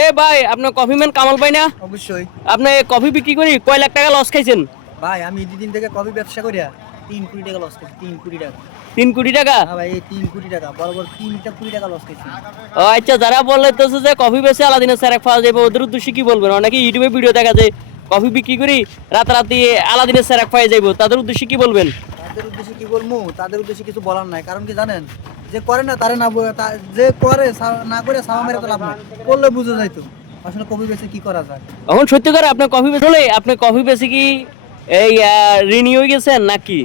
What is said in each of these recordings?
এ ভাই আপনার coffee man Kamal ভাই না? অবশ্যই। আপনি কফি বিক্রি করি কয় লাখ টাকা লস খাইছেন? ভাই আমি দুদিন থেকে কফি ব্যবসা করিয়া 3 কোটি টাকা লস খাইছি। 3 কোটি টাকা। 3 কোটি টাকা? হ্যাঁ ভাই, এই 3 কোটি টাকা বরাবর 3টা কোটি টাকা লস খাইছি। ও আচ্ছা, যারা বলতেছে যে কফি বেচে আলাদিনের স্যার এক পাওয়া যাবে, ওদের উদ্দেশ্যে কি বলবেন? অনেকে ইউটিউবে ভিডিও দেখা যায় কফি বিক্রি করি রাতারাতি আলাদিনের স্যার এক পাওয়া যাইব, তাদের উদ্দেশ্যে কি বলবেন? তাদের উদ্দেশ্যে কি বলবো? তাদের উদ্দেশ্যে কিছু বলার নাই। কারণ কি জানেন, যে করে না তারে না যে করে না করে সামা মেরে তো লাভ নাই। করলে বুঝে যাইতো আসলে কফি বেচে কি করা যায়। এখন সত্যি করে আপনি কফি বেচলে আপনি কফি বেচে কি এই ঋণী হয়ে গেছেন নাকি?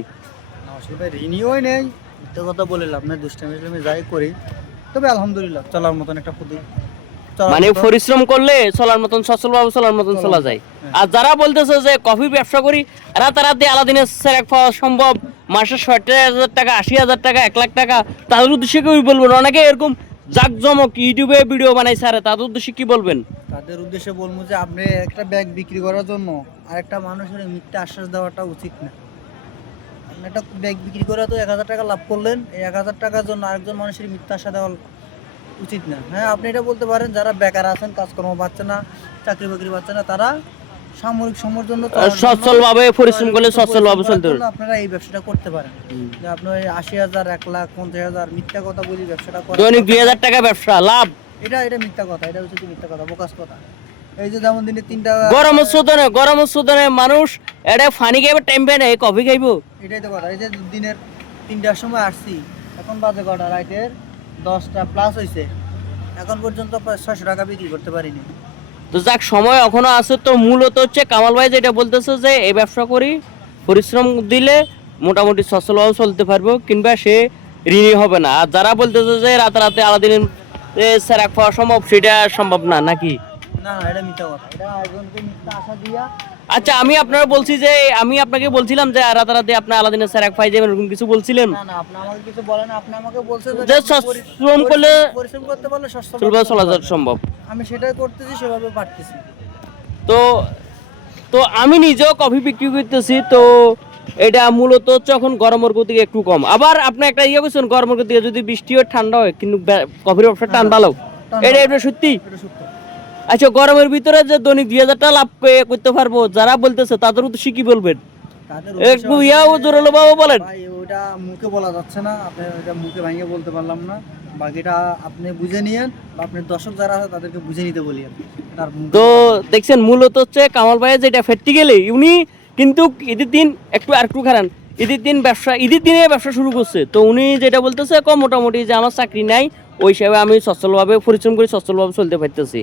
আসলে ভাই ঋণীই নেই, একটা কথা বলে লাভ নাই। দুষ্টামি যাই করি, তবে আলহামদুলিল্লাহ চলার মতন একটা পুঁজি। মানে পরিশ্রম করলে চলার মতন সচ্ছলভাবে চলার মতন চলা যায়। আর যারা বলতেছে যে কফি ব্যবসা করি রাতারাতি আলাদিনের স্যার পাওয়া সম্ভব, মাসে 60,000 টাকা 80,000 টাকা 1 লাখ টাকা, তাদের উদ্দেশ্যে কি বলবেন? অনেকে এরকম জাকজমক ইউটিউবে ভিডিও বানাইছে, আরে তাদের উদ্দেশ্যে কি বলবেন? তাদের উদ্দেশ্যে বলবো যে আপনি একটা ব্যাগ বিক্রি করার জন্য আরেকটা মানুষের মিথ্যা আশ্বাস দেওয়াটা উচিত না। আপনি একটা ব্যাগ বিক্রি করে তো 1,000 টাকা লাভ করলেন, এই 1,000 টাকার জন্য আরেকজন মানুষের মিথ্যা আশা দেওয়া উচিত না। হ্যাঁ, আপনি এটা বলতে পারেন যারা বেকার আছেন, কাজকর্ম পাচ্ছে না, চাকরি বাকরি পাচ্ছে না, তারা সামরিক সময়ের জন্য সচ্ছলভাবে পরিশ্রম করলে সচ্ছলভাবে চলতে পারে। আপনারা এই ব্যবসাটা করতে পারেন। যে আপনি 80,000 1 লাখ 50,000 মিথ্যা কথা বলি ব্যবসাটা করেন, দৈনিক 2,000 টাকা ব্যবসা লাভ। এটা মিথ্যা কথা। এটা হচ্ছে কি মিথ্যা কথা, বোকাস কথা। এই যে যেমন দিনে 3টা গরম শোধনে মানুষ এটা ফানি খাইবে, টাইম পায় না, এই কফি খাইবো। এটাই তো কথা। এই যে দিনের 3টার সময় আসছি, এখন বাজে কটা? রাইতের 10টা প্লাস হয়েছে, এখন পর্যন্ত 600 টাকা বিক্রি করতে পারিনি। তো যাক, সময় এখনো আছে। তো মূলত হচ্ছে কামাল ভাই যেটা বলতেছে যে এই ব্যবসা করি পরিশ্রম দিলে মোটামুটি সচ্ছলভাবে চলতে পারবো, কিংবা সে ঋণী হবে না। আর যারা বলতেছে যে রাতারাতি আলাদিনের স্যার এক পাওয়া সম্ভব, সেটা সম্ভব না নাকি? না না, এটা মিথ্যা কথা। এটা একজনকে মিথ্যা আশা দিয়া। আচ্ছা, আমি আপনাকে বলছিলাম যে রাতারাতি আপনি আলাদিনের স্যার এক পাই যাবেন, এরকম কিছু বলছিলেন? না না, আপনি আমাকে কিছু বলেন। আপনি আমাকে বলছেন যে শ্রম করলে পরিশ্রম করতে পারলে চলবে চলা সম্ভব। আমি সেটাই করতেছি, সেভাবে পারতেছি। তো তো আমি নিজেও কফি বিক্রি করতেছি। তো এটা মূলত হচ্ছে এখন গরমের গতিকে একটু কম। আবার আপনি একটা ইয়ে করছেন, গরমের গতিকে যদি বৃষ্টি হয় ঠান্ডা হয়, কিন্তু কফির ব্যবসা টান ভালো। এটা সত্যি। এটা সত্য। আচ্ছা, গরমের ভিতরে যে দৈনিক 2,000 টাকা লাভ করতে পারবো যারা বলতেছে, তাদের উদ্দেশ্যে কি বলবেন? তাদের একটু ইয়াও জোরালো বাবা বলেন। ভাই ওটা মুখে বলা যাচ্ছে না, আপনি ওটা মুখে ভাঙিয়ে বলতে পারলাম না। বাকিটা আপনি বুঝে নিয়েন, বা আপনার দর্শক যারা আছে তাদেরকে বুঝে নিতে বলি আমি। তো দেখছেন, মূলত হচ্ছে কামাল ভাই যেটা ফেটতে গেলে উনি কিন্তু ঈদের দিন আরেকটু খারান, ঈদের দিনে ব্যবসা শুরু করছে। তো উনি যেটা বলতেছে মোটামুটি যে আমার চাকরি নাই, ওই হিসাবে আমি সচ্ছলভাবে পরিশ্রম করে সচ্ছলভাবে চলতে পারতেছি।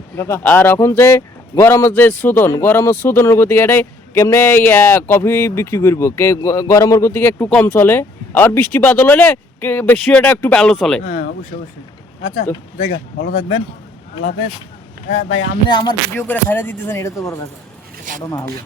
আর এখন যে গরমের শোধনের গতিকে এটাই কেমনে কফি বিক্রি করবো, গরমের গতিকে একটু কম চলে, আবার বৃষ্টি বাদল হলে বেশি এটা একটু ভালো চলে। হ্যাঁ, অবশ্যই অবশ্যই। আচ্ছা, জায়গা ভালো থাকবেন, আল্লাহ হাফেজ। হ্যাঁ ভাই, আপনি আমার ভিডিও করে ছাড়া দিতেছেন, এটা তো বড় ব্যাপার। কাটো না হবে।